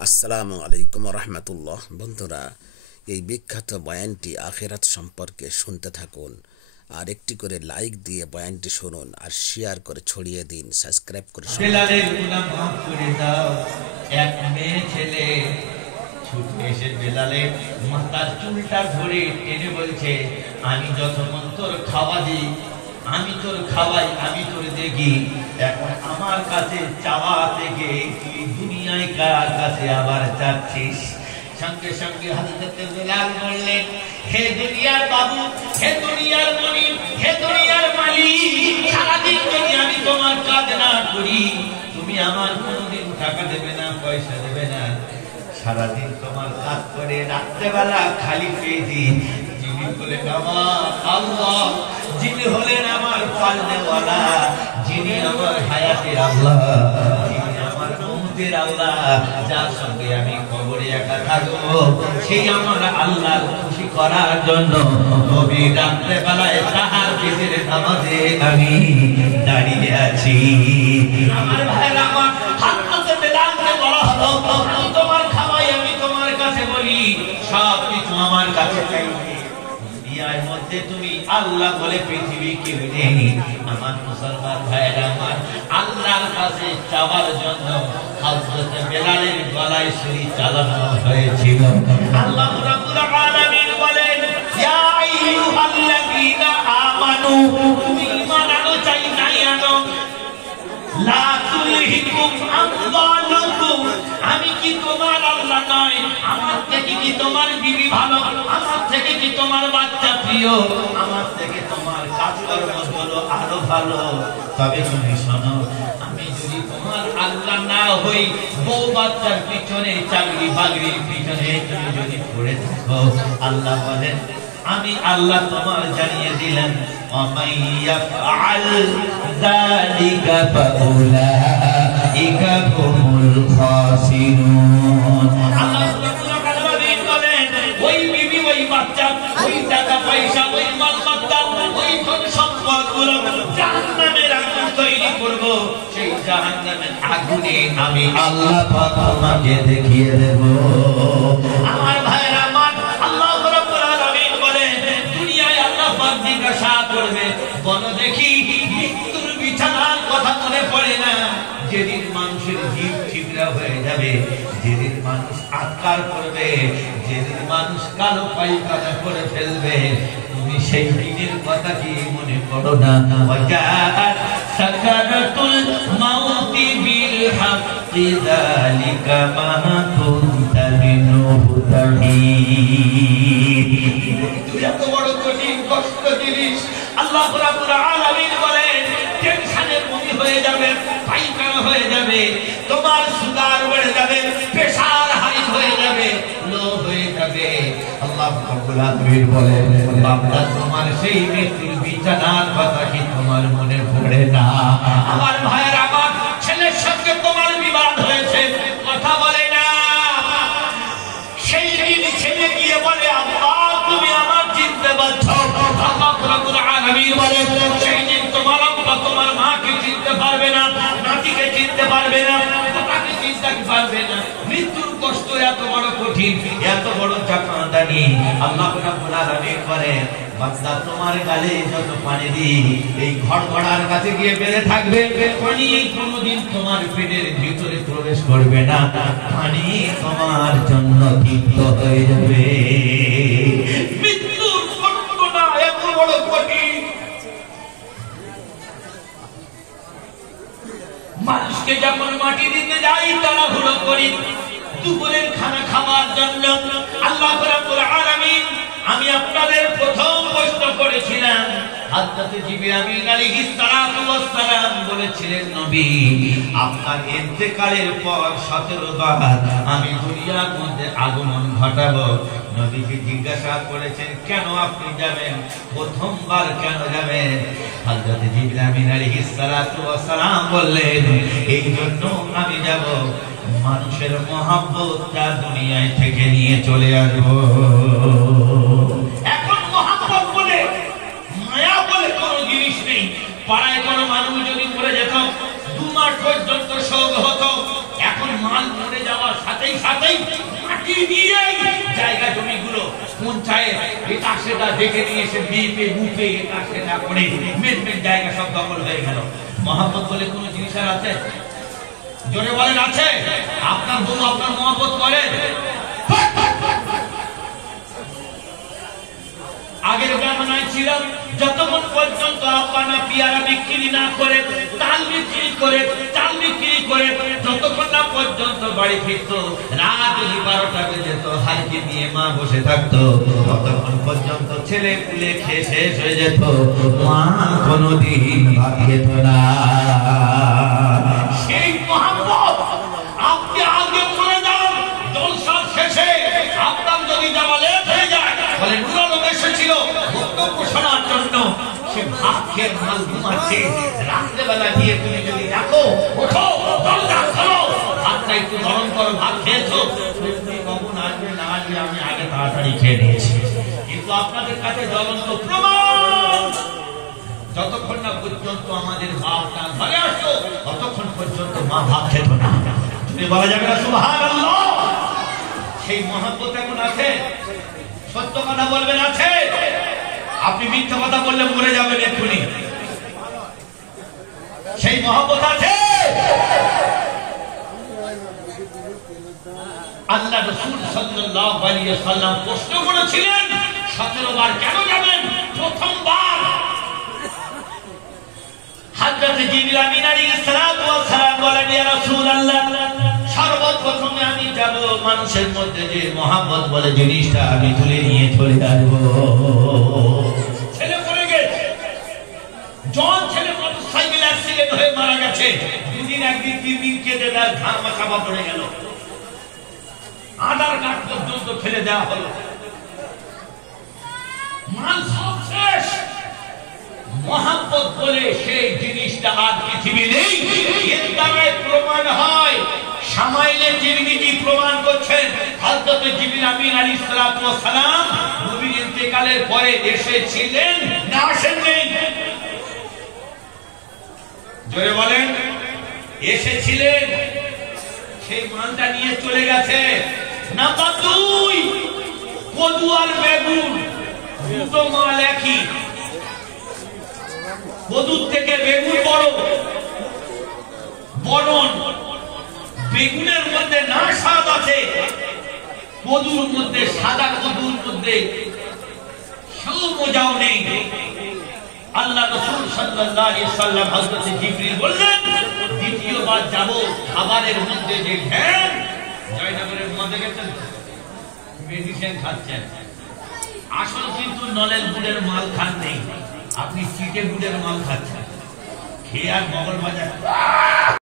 আসসালামু আলাইকুম রহমতুল্লাহ। বন্ধুরা, এই বিখ্যাত বয়ানটি আখিরাত সম্পর্কে শুনতে থাকুন, আর একটি করে লাইক দিয়ে বয়ানটি শুনুন, আর শেয়ার করে ছড়িয়ে দিন, সাবস্ক্রাইব করে বেলালের গুনাহ মাফ করে দাও। এক মেয়ে ছেলে ছুটে এসে বেলালের মাথার চুলটা ধরে টেনে বলছে, আমি যতক্ষণ তোর খাওয়া দিই, আমি তোর খাওয়াই, আমি তোর দেখি, এখন আমার কাছে চাওয়া থেকে তুই দুনিয়ায় কার কাছে আবার চাচ্ছিস? সঙ্গে সঙ্গে হযরতে বেলাল বললেন, হে দুনিয়ার বাবু, হে দুনিয়ার মনিব, হে দুনিয়ার মালিক, সারাদিন যদি আমি তোমার কাজ না করি, তুমি আমার কোনোদিন টাকা দেবে না, পয়সা দেবে না। সারাদিন তোমার কাজ করে রাত্রেবেলা খালি পেয়েছি, যিনি হলেন আমার আল্লাহ, যিনি হলেন আমার পালনেওয়ালা, যিনি আমার হায়াতের আল্লাহ, যিনি আমার মৌতের আল্লাহ, যার সঙ্গে আমি কবরে একা থাকবো, সেই আমার আল্লাহ খুশি করার জন্য নবী রাত্রেবেলায় তাহাজ্জুদের নামাজে আমি দাঁড়িয়ে আছি। আমার ভাইরা, আমার হাজরতে বেলালকে বলা হলো, তোমার খাওয়াই, আমি তোমার কাছে বলি, সব কিছু আমার কাছে চাইবে। দুনিয়ার মধ্যে তুমি আল্লাহ বলে পৃথিবী কেউ নেই। আমার মুসলমান ভাইরা, আমার আল্লাহর কাছে চাওয়ার জন্য হযরত বেলালের গলায় ছুরি চালানো হয়েছিল। আল্লাহ রাব্বুল আলামিন বলেন, ইয়া আইয়ুহাল্লাযীনা আমানু, তুমি ঈমান আনো চাই নাই আনো, লা তুলহিকুম আমওয়ালুকুম, আমি কি তোমার আল্লাহ নয়? আমার থেকে কি তোমার বিবি ভালো? আমার থেকে কি তোমার বাচ্চা প্রিয়? আমার থেকে তোমার কাজকর্মগুলো আরো ভালো? তবে তুমি শোনো, আমি যদি তোমার আল্লাহ না হই, বউ বাচ্চার পিছনে, চাকরি বাকরির পিছনে তুমি যদি পড়ে থাকো, আল্লাহ বলেন, আমি আল্লাহ তোমার জানিয়ে দিলেন, وَمَن يَفْعَلْ ذَلِكَ فَأُولَٰئِكَ هُمُ الْخَاسِرُونَ। আল্লাহ রাব্বুল আলামিন বলেন, ওই বিবি, ওই বাচ্চা, ওই টাকা পয়সা, ওই মালমাত্তা, ওই ধন সম্পদগুলো জাহান্নামের আগুন তৈরি করব, সেই জাহান্নামের আগুনে আমি আল্লাহ পাক তোমাকে দেখিয়ে দেব। আমার ভাইরা, আমার আল্লাহ রাব্বুল আলামিন বলেন, দুনিয়ায় আল্লাহ পাক জিজ্ঞাসা করবে, বলো দেখি মৃত্যুর বিছানার কথা মনে পড়ে না? যেদিন মানুষের জীব ঠিকরা হয়ে যাবে, যেদিন মানুষ আত্মার করবে, যেদিন মানুষ কালো পায়খানা করে ফেলবে, তুমি সেই দিনের কথা কি মনে করো না? ওয়াজাআত সাকারাতুল মাউতি বিল হাক্কি যালিকা মা কুনতা মিনহু তাহিদ। এত বড় কঠিন কষ্ট জিনিস আল্লাহ রাব্বুল আলামিন বলেন, টেনশনের মনি হয়ে যাবে, পায়খানা হয়ে যাবে, তোমার সুগার বেড়ে যাবে, প্রেসার হাই হয়ে যাবে, লো হয়ে যাবে। আল্লাহ রাব্বুল আলামিন বলেন, বান্দা, তোমার সেই মৃত্যুর বিছানার কথা কি তোমার মনে পড়ে না? আমার ভাইয়ের, আমার ছেলের সঙ্গে তোমার বিবাদ হয়েছে, কথা বলে না। সেই দিন ছেলে গিয়ে বলে, আব্বা তুমি আমার চিনতে পারছো? আল্লাহ রাব্বুল আলামিন বলেন, সেই দিন তোমার আব্বা তোমার মাকে চিনতে পারবে না, নাতিকে চিনতে পারবে না, পিতাকে চিনতে পারবে না। মৃত্যুর কষ্ট এত বড় কঠিন, এত বড় চাকাদানি। আল্লাহ রাব্বুল আলামিন বলেন, বান্দা, তোমার গালে যত পানি দিই, এই ঘড়ঘড়ার কাছে গিয়ে বেড়ে থাকবে, পানি কোনোদিন তোমার পেটের ভিতরে প্রবেশ করবে না, পানি তোমার জন্য তৃপ্ত হয়ে যাবে। মৃত্যুর কষ্টটা এত বড় কঠিন। মানুষকে যখন মাটি দিতে যাই, তাড়াহুড়ো করি দুপুরের খানা খাওয়ার জন্য। আল্লাহ রাব্বুল আলামিন, আমি আপনাদের প্রথম প্রশ্ন করেছিলাম, হযরত জিবরিল আমিন আলাইহিস সালাতু ওয়াস সালাম বলেছিলেন, নবী, আপনার ইন্তেকালের পর 17 বার আমি দুনিয়ার মধ্যে আগমন ঘটাবো। নবীজি জিজ্ঞাসা করেছেন, কেন আপনি যাবেন? প্রথমবার কেন যাবেন? হযরত জিবরিল আমিন আলাইহিস সালাতু ওয়াস সালাম বললেন, এই জন্য আমি যাব, মানুষের মহব্বতটা দুনিয়ায় থেকে নিয়ে চলে আসবো। এখন মহব্বত বলে, মায়া বলে কোনো জিনিস নেই। পাড়ায় কোনো মানুষ যদি মরে যেত, 2 মাস পর্যন্ত শোক হতো। এখন মাল মরে যাওয়ার সাথেই সাথেই মাটি দিয়ে জায়গা জমিগুলো পঞ্চায়েত এটা সেটা দেখে নিয়ে এসে বিপে বুপে এটা সেটা করে মেন মেন জায়গা সব দখল হয়ে গেল। মহব্বত বলে কোনো জিনিস আর আছে? জোরে বলেন আছে? আপনার বউ আপনার মহব্বত করে? আগের জামানায় ছিল যতক্ষণ পর্যন্ত আপানা পিয়ারা বিক্রি না করে চাল বিক্রি করে যতক্ষণ না পর্যন্ত বাড়ি ফিরতো, রাত যদি 12টা বেজে যেত, হালকি নিয়ে মা বসে থাকতো, ততক্ষণ পর্যন্ত ছেলে পুলে খেয়ে শেষ হয়ে যেত, মা কোনোদিন ভাত খেত না। সেই মহব্বত আপনি আগে মরে যান, জলসার শেষে আপনার যদি যাওয়া লেট হয়ে যায়, বলে নুরালো এসেছিল বক্তব্য শোনার জন্য, সে ভাত খেয়ে মাল ঘুমাচ্ছে, রাত্রেবেলা গিয়ে তুমি যদি দেখো, ওঠো দরজা খোলো, ভাতটা একটু গরম করো, ভাত খেয়েছো, কখন আসবে না আসবে আমি আগে তাড়াতাড়ি খেয়ে নিয়েছি। কিন্তু আপনাদের কাছে জ্বলন্ত প্রমাণ, যতক্ষণ না পর্যন্ত আমাদের বাপটা ঘরে আসতো ততক্ষণ পর্যন্ত মা ভাত খেত না। তুমি বলা যাবে না সুবহানাল্লাহ? সেই মহব্বত এখন আছে? সত্য কথা বলবেন আছে? আপনি মিথ্যা কথা বললে মরে যাবেন এক্ষুনি। সেই মহব্বত আছে? আল্লাহ রাসূল সাল্লাল্লাহু আলাইহি ওয়াসাল্লাম প্রশ্ন করেছিলেন 17 বার কেন যাবেন? প্রথমবার হযরত জিবরিল আমিন আলাইহিস সালাতু ওয়াস সালাম বলেন, ইয়া রাসূলুল্লাহ, সর্বপ্রথমে আমি যাব মানুষের মধ্যে যে মহব্বত বলে জিনিসটা আমি তুলে নিয়ে চলে আসবো। ছেলে পড়ে গেছে, জন ছেলে মোটরসাইকেল অ্যাক্সিডেন্ট হয়ে মারা গেছে, দুদিন একদিন 3 দিন কেটে তার ঘাড় চাপা পড়ে গেল, আধার কার্ড পর্যন্ত ফেলে দেওয়া হলো, মাল সব শেষ। মহব্বত বলে সেই জিনিসটা আর পৃথিবী নেই। এর দ্বারা প্রমাণ হয়, শামাইলে তিরমিজি প্রমাণ করছেন হযরত জিবরিল আমিন আলাইহিস সালাতু ওয়াস সালাম নবীর ইন্তেকালের পরে এসেছিলেন না আসেননি? জোরে বলেন, এসেছিলেন। সেই মালটা নিয়ে চলে গেছে। নাম্বার 2, কদু আর বেগুন দুটো মাল একই, কদুর থেকে বেগুন বড়, বরণ বেগুনের মধ্যে না স্বাদ আছে, কদুর মধ্যে, সাদা কদুর মধ্যে মজাও নেই। আল্লাহ রাসূল সাল্লাল্লাহু আলাইহি ওয়াসাল্লাম হযরত জিবরিল বললেন, দ্বিতীয়বার যাব, খাবারের মধ্যে যে ঘ্যান, জয়নগরের মধ্যে গেছেন মেডিসিন খাচ্ছেন, আসল কিন্তু নলেন গুড়ের মাল খান নেই, আপনি চিটে গুড়ের মাল খাচ্ছেন, খেয়ে আর মগল বাজার